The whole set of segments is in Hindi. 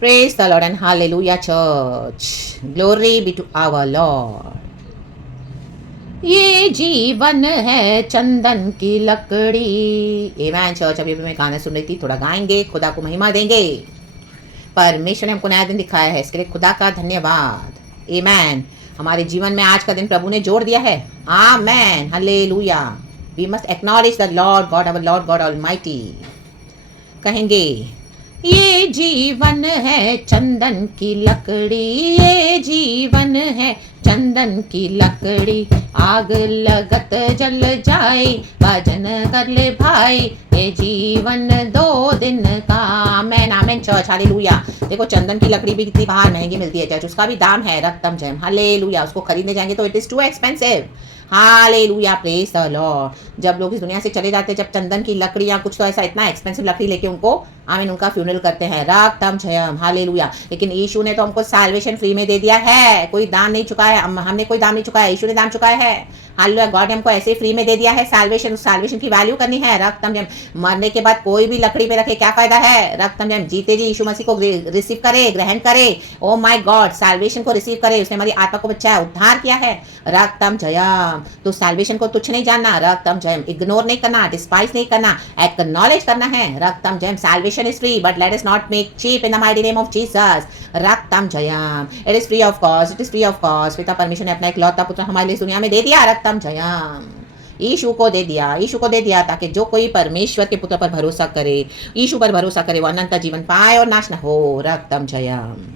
Praise the Lord and hallelujah, church. Glory be to our Lord. ये जीवन है चंदन की लकड़ी। आमेन चर्च। अभी मैं गाना सुन रही थी, थोड़ा गाएंगे, खुदा को महिमा देंगे। परमेश्वर ने हमको नया दिन दिखाया है, इसके लिए खुदा का धन्यवाद। आमेन। हमारे जीवन में आज का दिन प्रभु ने जोड़ दिया है। Amen, hallelujah. We must acknowledge the Lord God, our Lord God almighty. कहेंगे ये जीवन है चंदन की लकड़ी, ये जीवन है चंदन की लकड़ी। आग लगत जल जाए, भजन कर ले भाई, ये जीवन 2 दिन का। आमेन आमेन चर्च, हालेलुया। देखो चंदन की लकड़ी भी कितनी बाहर महंगी मिलती है चर्च, उसका भी दाम है रत्तम जैम, हालेलुया। उसको खरीदने जाएंगे तो it is too expensive. Hallelujah, praise the Lord. जब लोग इस दुनिया से चले जाते हैं, जब चंदन की लकड़ी या कुछ तो ऐसा इतना एक्सपेंसिव लकड़ी लेके उनको आमीन उनका फ्यूनरल करते हैं, राग तम जयम, हालेलुया। लेकिन यीशु ने तो हमको सैल्वेशन फ्री में दे दिया है, कोई दाम नहीं चुकाया, हमने कोई दाम नहीं चुकाया, यीशु ने दाम चुकाया है। हालेलुया, गॉड ने हमको ऐसे फ्री में दे दिया है सैल्वेशन। उस सैल्वेशन की वैल्यू करनी है, रख तम जयम। मरने के बाद कोई भी लकड़ी पे रखे क्या फायदा है, रख तम जयम। जीते जी यीशु मसीह को रिसीव करे, ग्रहण करे। ओ माय गॉड, सैल्वेशन को रिसीव करे, उसने हमारी आत्मा को बचाया, उद्धार किया है, रख तम जयम। तो सैल्वेशन को तुच्छ नहीं जानना, रख तम जयम। इग्नोर नहीं करना, डिस्पाइस नहीं करना, एक्नॉलेज करना है, रख तम जयम। Salvation is free, but let us not make cheap in the mighty name of Jesus, रख तम जयम। It is free of cost, it is free of cost. पिता परमेश्वर ने अपना एक लौता पुत्र हमारे लिए दुनिया में दे दिया, रख तम जयम। यीशु को दे दिया, यीशु को दे दिया, ताकि जो कोई परमेश्वर के पुत्र पर भरोसा करे, यीशु पर भरोसा करे, वो अनंत जीवन पाए और नाश न हो, रख तम जयम।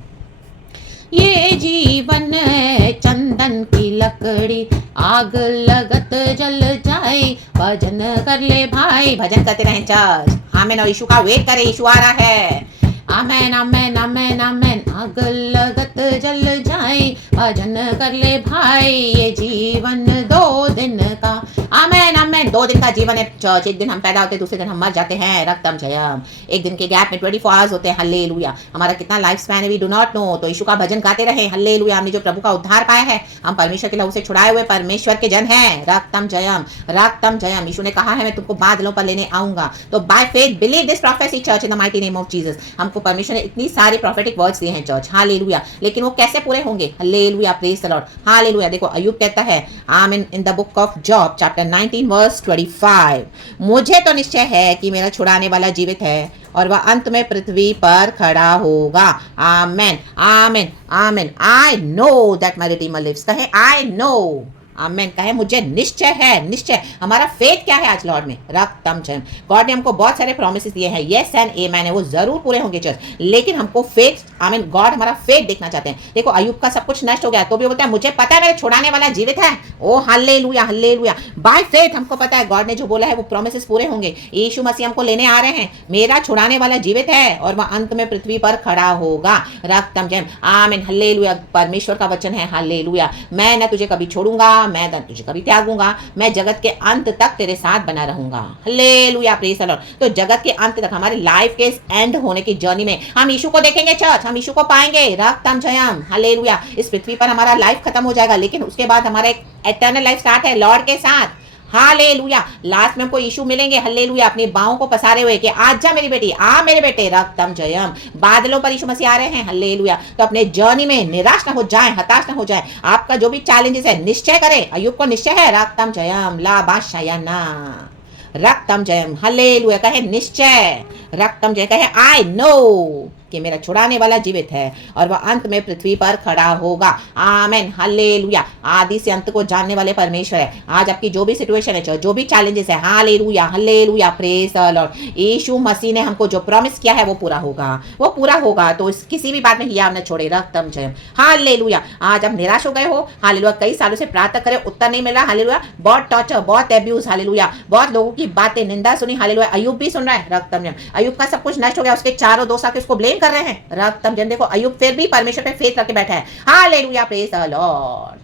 ये जीवन है चंदन की लकड़ी, आग लगत जल जाए, भजन कर ले भाई। भजन करते रहें चर्च, आमेन। और यीशु का वेट करें, यीशु आ रहा है। आमेन आमेन आमेन आमेन। आग लगत जल जाए, भजन कर ले भाई, ये जीवन 2 दिन का। आमेन आमेन। 2 दिन का जीवन है चर्च। एक दिन हम पैदा होते हैं, दूसरे दिन हम मर जाते हैं, रक्तम जयम। एक दिन के गैप में 24 आवर्स होते हैं, हल्लेलुया। हमारा कितना लाइफ स्पैन है वी डू नॉट नो। तो यीशु का भजन गाते रहे, हल्लेलुया। हमने जो प्रभु का उद्धार पाया है, हम परमेश्वर के लहू से छुड़ाए हुए परमेश्वर के जन हैं, रक्तम जयम, रक्तम जयम। यीशु ने कहा है मैं तुमको बादलों पर लेने आऊंगा। तो by faith believe this prophecy church in the mighty name of Jesus. हमको परमेश्वर ने इतनी सारी प्रोफेटिक वर्ड्स दिए हैं चर्च, हालेलुया। लेकिन वो कैसे पूरे होंगे, hallelujah, praise the lord, hallelujah. देखो अय्यूब कहता है, आमीन, in the book of Job chapter 19 verse 25, मुझे तो निश्चय है कि मेरा छुड़ाने वाला जीवित है और वह अंत में पृथ्वी पर खड़ा होगा। Amen amen amen. I know that my redeemer lives. कहे आई नो, आमेन। कहे मुझे निश्चय है, निश्चय। हमारा फेथ क्या है आज लॉर्ड में, रक्तम जयम। गॉड ने हमको बहुत सारे प्रॉमिसेस दिए हैं, यस एंड आमेन है, वो जरूर पूरे होंगे चर्च। लेकिन हमको फेथ, आमीन, गॉड हमारा फेथ देखना चाहते हैं। देखो अय्यूब का सब कुछ नष्ट हो गया, तो भी बोलता है मुझे पता है मेरे छुड़ाने वाला जीवित है। ओ हालेलुया हालेलुया। बाय फेथ हमको पता है गॉड ने जो बोला है वो प्रॉमिसेस पूरे होंगे। यीशु मसीह हमको लेने आ रहे हैं, मेरा छुड़ाने वाला जीवित है और वह अंत में पृथ्वी पर खड़ा होगा, रक्तम जयम, आमीन, हल्लेलुया। परमेश्वर का वचन है, हालेलुया। मैं न तुझे कभी छोड़ूंगा, मैं न तुझे कभी त्यागूंगा, मैं जगत के अंत तक तेरे साथ बना रहूंगा, हालेलुया, प्रेज द लॉर्ड। तो जगत के अंत तक, हमारी लाइफ के एंड होने की जर्नी में हम यीशु को देखेंगे चर्च, हम यीशु को पाएंगे, रक्तम जयम, हालेलुया। इस पृथ्वी पर हमारा लाइफ खत्म हो जाएगा, लेकिन उसके बाद हमारा एक एटर्नल लाइफ स्टार्ट है लॉर्ड के साथ, हालेलुया। लास्ट में हमको यीशु मिलेंगे, हालेलुया, अपनी बाहों को पसारे हुए कि आज जा मेरी बेटी, आ मेरे बेटे, रक्तम जयम। बादलों पर यीशु मसीह आ रहे हैं, हालेलुया। तो अपने जर्नी में निराश ना हो जाए, हताश ना हो जाए। आपका जो भी चैलेंजेस है निश्चय करें, अय्यूब को निश्चय है, रक्तम जयम, ला बाशायाना, रक्तम जयम, हालेलुया। कहे निश्चय, रक्तम जय, कहे आई नो कि मेरा छुड़ाने वाला जीवित है और वह अंत में पृथ्वी पर खड़ा होगा, आमेन, हालेलुया। आदि से अंत को जानने वाले परमेश्वर है। आज आपकी जो भी सिचुएशन है, जो भी चैलेंजेस है, hallelujah hallelujah, praise the Lord. Yeshu Masih ने हमको जो प्रॉमिस किया है वो पूरा होगा, वो पूरा होगा। तो किसी भी बात में हियाव न छोड़े, रक्तम जयम, हालेलुया। आज आप निराश हो गए हो, हालेलुया, कई सालों से प्रार्थना करें, उत्तर नहीं मिल रहा, हालेलुया, बहुत टॉर्चर, बहुत एब्यूज, हालेलुया, बहुत लोगों की बातें, निंदा सुनी, हालेलुया। अय्यूब भी सुन रहा है, रक्तम जयम। अय्यूब का सब कुछ नष्ट हो गया, उसके चारों दोस्त आके उसको ब्लेम कर रहे हैं, रक्तम जयम। देखो अय्यूब फिर भी परमेश्वर पे फेथ रख के बैठा है, हालेलुया, प्रेज द लॉर्ड।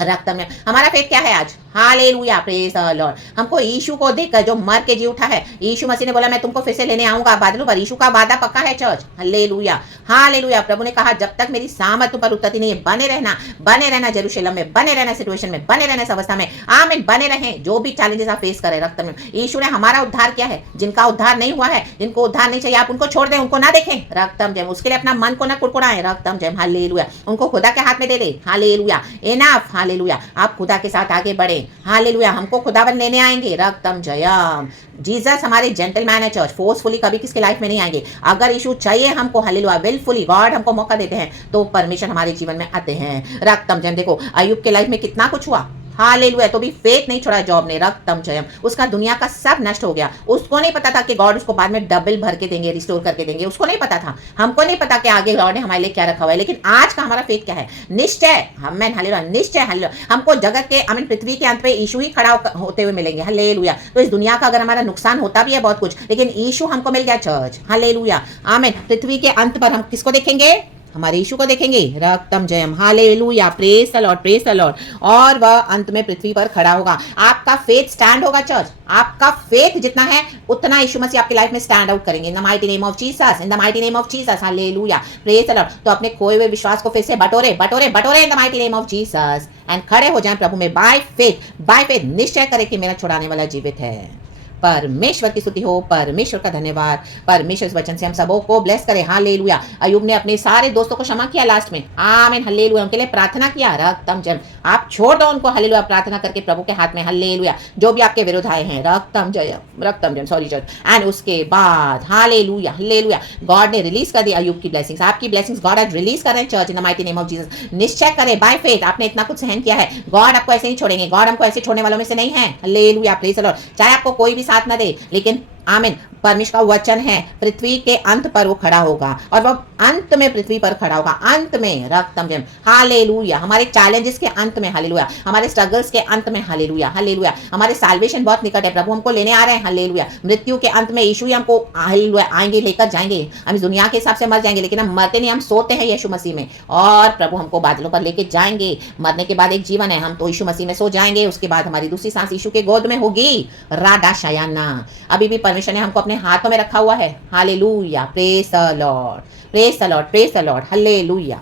रक्त में हमारा फेथ क्या है आज? Hallelujah, praise the Lord. हमको यीशु को देखकर जो मर के जी उठा है, यीशु मसीह ने बोला मैं तुमको फिर से लेने आऊंगा बादलों पर। यीशु का वादा पक्का है चर्च। Hallelujah, hallelujah. प्रभु ने कहा जब तक मेरी सामर्थ तुम पर उतरती नहीं है, बने रहना जेरूशलेम में, बने रहना सिचुएशन में, बने रहना इस अवस्था में। आमीन, बने रहें जो भी चैलेंजेस आप फेस करें। रक्त में यीशु ने हमारा उद्धार किया है। जिनका उद्धार नहीं हुआ है, जिनको उद्धार नहीं चाहिए, आप उनको छोड़ दें, उनको ना देखें। रक्तम जय, उसके लिए अपना मन को ना कुड़कुड़ाएं। रक्तम जय, हालेलुया। उनको खुदा के हाथ में दे दे। Hallelujah, enough. हालेलुया, आप खुदा के साथ आगे बढ़े। हालेलुया, हमको खुदावन लेने आएंगे। रक्तम जयम। जीसस हमारे जेंटलमैन है चर्च, फोर्सफुली कभी किसके लाइफ में नहीं आएंगे। अगर यीशु चाहिए हमको, हालेलुया, विलफुली गॉड हमको मौका देते हैं तो परमेश्वर हमारे जीवन में आते हैं। रक्तम जयम। देखो अय्यूब के लाइफ में कितना कुछ हुआ। हालेलुया, तो भी फेथ नहीं छोड़ा जॉब ने। रक्तम जयम। उसका दुनिया का सब नष्ट हो गया। उसको नहीं पता था कि गॉड उसको बाद में डबल भर के देंगे, रिस्टोर करके देंगे। उसको नहीं पता था, हमको नहीं पता कि आगे गॉड ने हमारे लिए क्या रखा हुआ है। लेकिन आज का हमारा फेथ क्या है? निश्चय, हमें हालेलुया, निश्चय हालेलुया हमको जगत के पृथ्वी के अंत पे यीशु ही खड़ा होते हुए मिलेंगे। हालेलुया। तो इस दुनिया का अगर हमारा नुकसान होता भी है बहुत कुछ, लेकिन यीशु हमको मिल गया चर्च। हालेलुया, आमीन। पृथ्वी के अंत पर हम किसको देखेंगे? हमारे यीशु को देखेंगे। रक्तम जयम। Hallelujah, praise the Lord, praise the Lord. और वह अंत में पृथ्वी पर खड़ा होगा। आपका फेथ स्टैंड होगा चर्च। आपका फेथ जितना है उतना यीशु मसीह आपकी लाइफ में स्टैंड आउट करेंगे। इन the mighty name of Jesus, in the mighty name of Jesus. Hallelujah, praise the Lord. तो अपने खोए हुए विश्वास को फिर से बटोरे बटोरे बटोरे इन the mighty name of Jesus and खड़े हो जाएं प्रभु में बाय फेथ। बाय फेथ निश्चय करें कि मेरा छुड़ाने वाला जीवित है। परमेश्वर की स्तुति हो, परमेश्वर का धन्यवाद। परमेश्वर इस वचन से हम सबों को ब्लेस करे। हालेलुया। अय्यूब ने अपने सारे दोस्तों को क्षमा किया लास्ट में। आमीन, हालेलुया। उनके लिए प्रार्थना किया। रक्तम जयम। आप छोड़ दो उनको, हालेलुया, प्रार्थना करके प्रभु के हाथ में। हालेलुया, जो भी आपके विरुद्ध आए हैं। रक्तम जयम, रक्तम जयम, सॉरी चर्च। एंड उसके बाद हालेलुया, हालेलुया, गॉड ने रिलीज कर दी अय्यूब की ब्लेसिंग्स। आपकी ब्लेसिंग्स गॉड आज रिलीज कर रहे हैं church in the mighty name of Jesus. निश्चय करें बाय फेथ। आपने इतना कुछ सहन किया है, गॉड आपको ऐसे नहीं छोड़ेंगे। गॉड हमको ऐसे छोड़ने वालों में से नहीं है। Hallelujah, praise the Lord. चाहे आपको कोई भी साथ ना दे, लेकिन आमीन, परमेश्वर का वचन है पृथ्वी के अंत पर वो खड़ा होगा और वो अंत में पृथ्वी पर खड़ा होगा। अंत में रक्तम जयम। हालेलुया, हमारे चैलेंजेस के अंत में। हालेलुया, हमारे स्ट्रगल्स के अंत में। हालेलुया, हालेलुया, हमारे साल्वेशन बहुत निकट है। प्रभु हमको लेने आ रहे हैं। हालेलुया, मृत्यु के अंत में यीशु ही हमको हालेलुया आएंगे, लेकर जाएंगे। हम इस दुनिया के हिसाब से मर जाएंगे, लेकिन हम मरते नहीं, हम सोते हैं यीशु मसीह में। और प्रभु हमको बादलों पर लेके जाएंगे। मरने के बाद एक जीवन है, हम तो यीशु मसीह में सो जाएंगे। उसके बाद हमारी दूसरी सांस यीशु के गोद में होगी। राडा शयाना। अभी भी परमेश्वर ने हमको अपने हाथों में रखा हुआ है। Hallelujah, praise the Lord, praise the Lord, praise the lord. Hallelujah,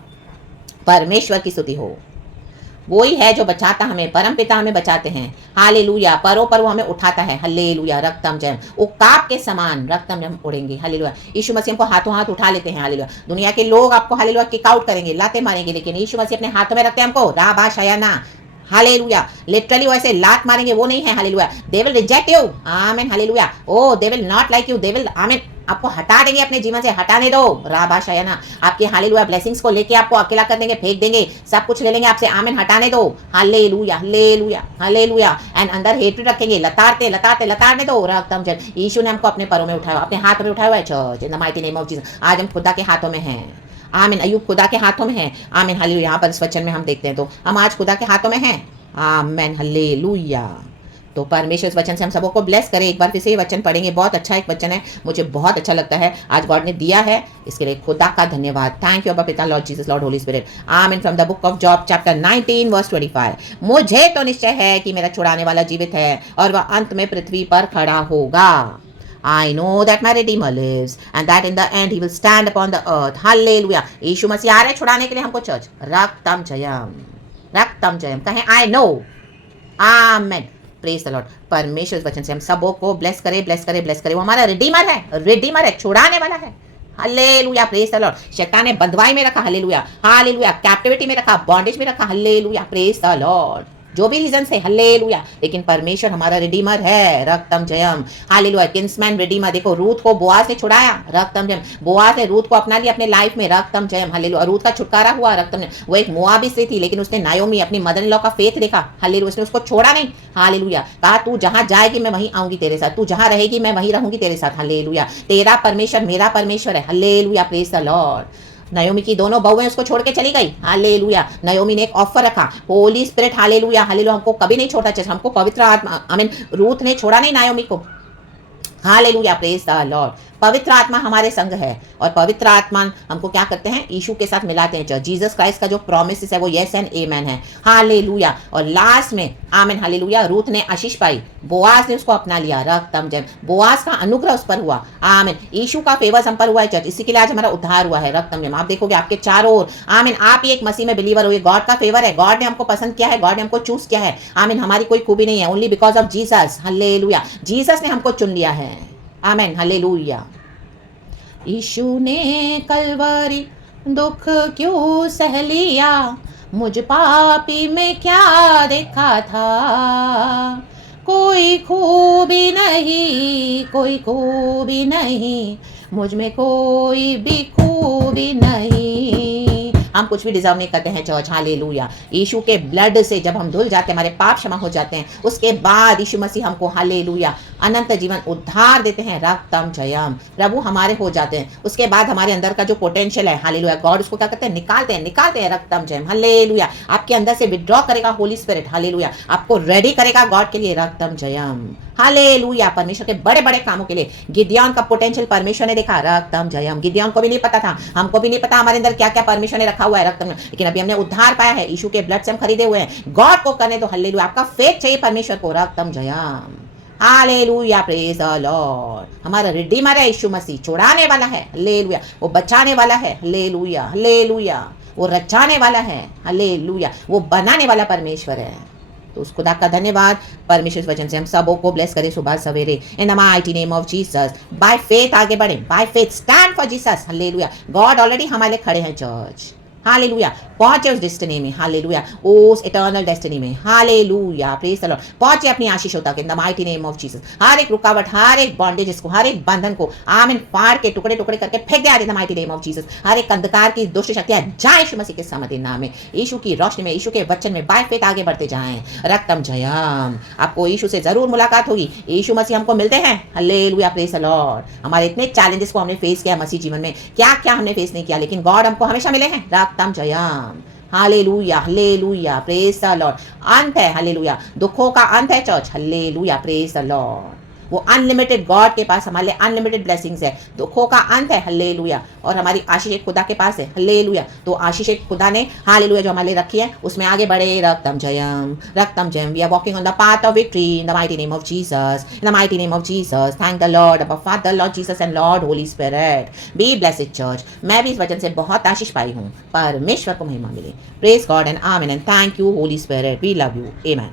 परमेश्वर की स्तुति हो। वही है जो बचाता हमें, परम पिता हमें बचाते हैं। हालेलुया, परों पर वो हमें उठाता है। हालेलुया, रक्तम जयम। उकाब के समान रक्तम जयम उड़ेंगे। हालेलुया, यीशु मसीह हमको हाथों हाथ उठा लेते हैं। हालेलुया, दुनिया के लोग आपको हालेलुया किक आउट करेंगे, लाते मारेंगे, लेकिन यीशु मसीह अपने हाथों में रखते हैं हमको। राबा शयाना। हालेलुया, लिटरली वैसे लात मारेंगे वो नहीं है। Hallelujah, they will reject you. Amen, hallelujah. Oh they will not like you, they will, amen, आपको हटा देंगे अपने जीवन से। हटाने दो। राबा शयना। आपके हालेलुया ब्लेसिंग्स को लेके आपको अकेला कर देंगे, फेंक देंगे, सब कुछ ले लेंगे आपसे। आमीन, हटाने दो। Hallelujah, hallelujah, hallelujah. एंड अंदर हेट्रेड रखेंगे, लताड़ते लताड़ते लताड़ने दो। रक्तम जय। यीशु ने हमको अपने पैरों में उठाया, अपने हाथ में उठाया हुआ है church in the mighty name of Jesus. आज हम खुदा के हाथों में हैं। आमीन, अय्यूब खुदा के हाथों में है। आमीन, हालेलुया। यहाँ पर इस वचन में हम देखते हैं तो हम आज खुदा के हाथों में हैं। आमीन, हालेलुया। तो परमेश्वर इस वचन से हम सबों को ब्लेस करें। एक बार फिर से ये वचन पढ़ेंगे, बहुत अच्छा एक वचन है, मुझे बहुत अच्छा लगता है, आज गॉड ने दिया है, इसके लिए खुदा का धन्यवाद। थैंक यू अब्बा पिता, Lord Jesus, Lord Holy Spirit. Amen. From the book of Job chapter 19 verse 25। मुझे तो निश्चय है कि मेरा छुड़ाने वाला जीवित है और वह अंत में पृथ्वी पर खड़ा होगा। I know that my Redeemer lives and that in the end he will stand upon the earth. Hallelujah. यीशु मसीह आ रहे हैं छुड़ाने के लिए हमको चर्च। रक्तम जयम, रक्तम जयम। कहें I know. Amen, praise the Lord. परमेश्वर इस वचन से हम सबों को ब्लेस करे, ब्लेस करे, ब्लेस करे। वो हमारा रिडीमर है, रिडीमर है, छुड़ाने वाला है। Hallelujah, praise the Lord. शैतान ने बंधवाई में रखा, हालेलुया, हालेलुया, कैप्टिविटी में रखा, बॉन्डेज में रखा, हालेलुया, प्रेज द लॉर्ड, जो भी रीजन से, हालेलुया, लेकिन परमेश्वर हमारा रिडीमर है। रक्तम जयम, हालेलुया, किंग्समैन रिडीमर। देखो रूथ को बोआज ने छुड़ाया, रक्तम जयम। बोआज ने रूथ को अपना लिया अपने लाइफ में, रक्तम जयम, हालेलुया। रूथ का छुटकारा हुआ, रक्तम जयम। वो एक मोआबी स्त्री थी, लेकिन उसने नायोमी अपनी मदर इन लॉ का फेथ देखा, हालेलुया, उसने उसको छोड़ा नहीं। हालेलुया, कहा तू जहां जाएगी मैं वहीं आऊंगी तेरे साथ, तू जहां रहेगी मैं वहीं रहूंगी तेरे साथ। हालेलुया, तेरा परमेश्वर मेरा परमेश्वर है। Hallelujah, praise the Lord. नयोमी की दोनों बहुएं उसको छोड़ के चली गई। हालेलुया, नयोमी ने एक ऑफर रखा, होली स्पिरिट, हालेलुया, हालेलुया, हमको कभी नहीं छोड़ा, हमको पवित्र आत्मा, आमीन, रूथ ने छोड़ा नहीं नायोमी को। Hallelujah, praise the Lord. पवित्र आत्मा हमारे संग है और पवित्र आत्मा हमको क्या करते हैं, यीशु के साथ मिलाते हैं। जीसस क्राइस्ट का जो प्रॉमिस है वो यस एंड आमेन है। हालेलुया। और लास्ट में आमेन हालेलुया, रूथ ने आशीष पाई, बोआज ने उसको अपना लिया। रक्तम जय, बोआज का अनुग्रह उस पर हुआ। आमीन। यीशु का फेवर हम पर हुआ है चर्च, इसी के लिए आज हमारा उद्धार हुआ है। रक्तम जय, आप देखोगे आपके चारों ओर आमीन, आप ही एक मसीह में बिलीवर हो, ये गॉड का फेवर है। गॉड ने हमको पसंद किया है, गॉड ने हमको चूज किया है। आमीन। हमारी कोई खूबी नहीं है, only because of Jesus. Hallelujah. Jesus ने हमको चुन लिया है। आमीन हालेलुया। यीशु ने कलवरी दुख क्यों सह लिया, मुझ पापी में क्या देखा था। कोई खूबी नहीं, कोई खूबी नहीं, मुझ में कोई भी खूबी नहीं। हम कुछ भी डिजर्व नहीं करते हैं चर्च। हालेलुया। यीशु के ब्लड से जब हम धुल जाते हैं, हमारे पाप क्षमा हो जाते हैं, उसके बाद यीशु मसीह हमको हालेलुया अनंत जीवन उद्धार देते हैं। रक्तम जयम, प्रभु हमारे हो जाते हैं। उसके बाद हमारे अंदर का जो पोटेंशियल है हालेलुया, गॉड उसको क्या करते हैं, निकालते हैं। रक्तम जयम हालेलुया। आपके अंदर से विड्रॉ करेगा होली स्पिरिट। हालेलुया। आपको रेडी करेगा गॉड के लिए। रक्तम जयम हालेलुया। परमेश्वर के बड़े बड़े कामों के लिए गिदियॉन का पोटेंशियल परमेश्वर ने देखा। रक्तम जयम। गिदियॉन को भी नहीं पता था, हमको भी नहीं पता हमारे अंदर क्या क्या परमेश्वर ने रखा हुआ है रक्तम में, लेकिन अभी हमने उद्धार पाया है, यीशु के ब्लड से हम खरीदे हुए हैं। गॉड को करने दो। हालेलुया। आपका फेथ चाहिए परमेश्वर को। रक्तम जयम हालेलुया। Praise the Lord. हमारा रिडीमर है यीशु मसीह, छुड़ाने वाला है। हालेलुया। वो बचाने वाला है। Hallelujah hallelujah. वो रचाने वाला है। हालेलुया। वो बनाने वाला परमेश्वर है। तो उस खुदा का धन्यवाद। परमेश्वर इस वचन से हम सबों को ब्लेस करे सुबह सवेरे इन the mighty name of Jesus. By faith आगे बढ़े, by faith stand for Jesus. Hallelujah. God already हमारे लिए खड़े हैं चर्च। हालेलुया। पहुंचे उस डेस्टिनी में। हालेलुया। उस इटर्नल डेस्टिनी में। हालेलुया। Praise the Lord. पहुंचे अपनी आशीषों तक in the mighty name of Jesus. हर एक रुकावट, हर एक बॉन्डेजेस को, हर एक बंधन को आमीन फाड़ के टुकड़े टुकड़े करके फेंक दे in the mighty name of Jesus. हर एक अंधकार की दुष्ट शक्तियां जाए यीशु मसीह के सामर्थ्य नाम में। यीशु की रोशनी में, यीशु के वचन में बाय फेथ आगे बढ़ते जाएं। रक्तम जयम। आपको यीशु से जरूर मुलाकात होगी। यीशु मसीह हमको मिलते हैं। हालेलुया। Praise the Lord. हमारे इतने चैलेंजेस को हमने फेस किया मसीह जीवन में, क्या क्या हमने फेस नहीं किया, लेकिन गॉड हमको हमेशा मिले हैं। रक्तम जयम hallelujah hallelujah. Praise the Lord. अंत है हालेलुया, दुखों का अंत है church. Hallelujah. Praise the Lord. वो अनलिमिटेड गॉड के पास हमारे लिए अनलिमिटेड ब्लेसिंग्स है। दुखों का अंत है। हालेलुया। और हमारी आशीष खुदा के पास है। हालेलुया। तो आशीष खुदा ने हालेलुया जो हमारे लिए रखी है उसमें आगे बढ़े। रक्तम जयम रक्तम जयम। We are walking on the path of victory in the mighty name of Jesus. In the mighty name of Jesus. Thank the Lord Abba father Lord Jesus and Lord Holy Spirit. Be blessed church. मैं भी इस वचन से बहुत आशीष पाई हूँ। परमेश्वर को महिमा मिले। Praise God and amen and thank you Holy Spirit. We love you. आमीन।